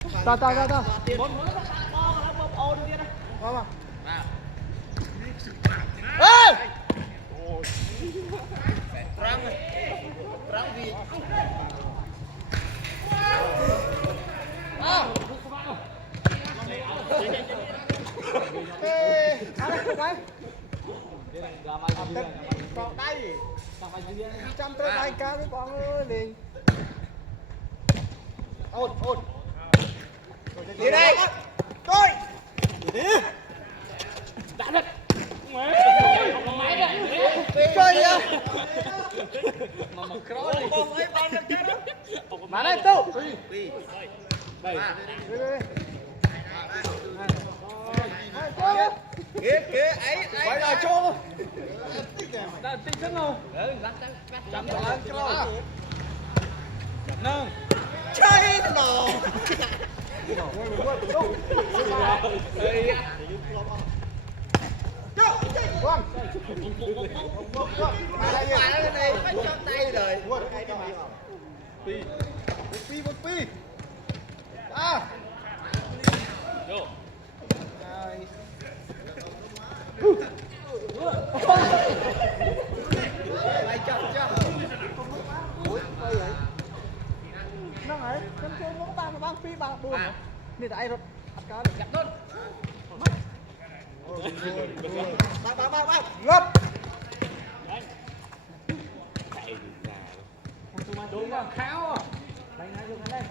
Ta. Vâng. Ê! Răng gì? Còn đây trăm tới tay cá với con ơi liền. Ôn đi đây coi đi đã được chơi gì à mà đây tu kia ấy phải là cho ta tinh thần không chậm lại nâng chơi nó Quang đây này phải cho tay rồi một pi à lại chậm chưa nó ấy chân cô muốn bang phi bang buồn này tại rồi ăn cá được gặp luôn bang ngấp đúng là kháo à đánh ai dùng cái này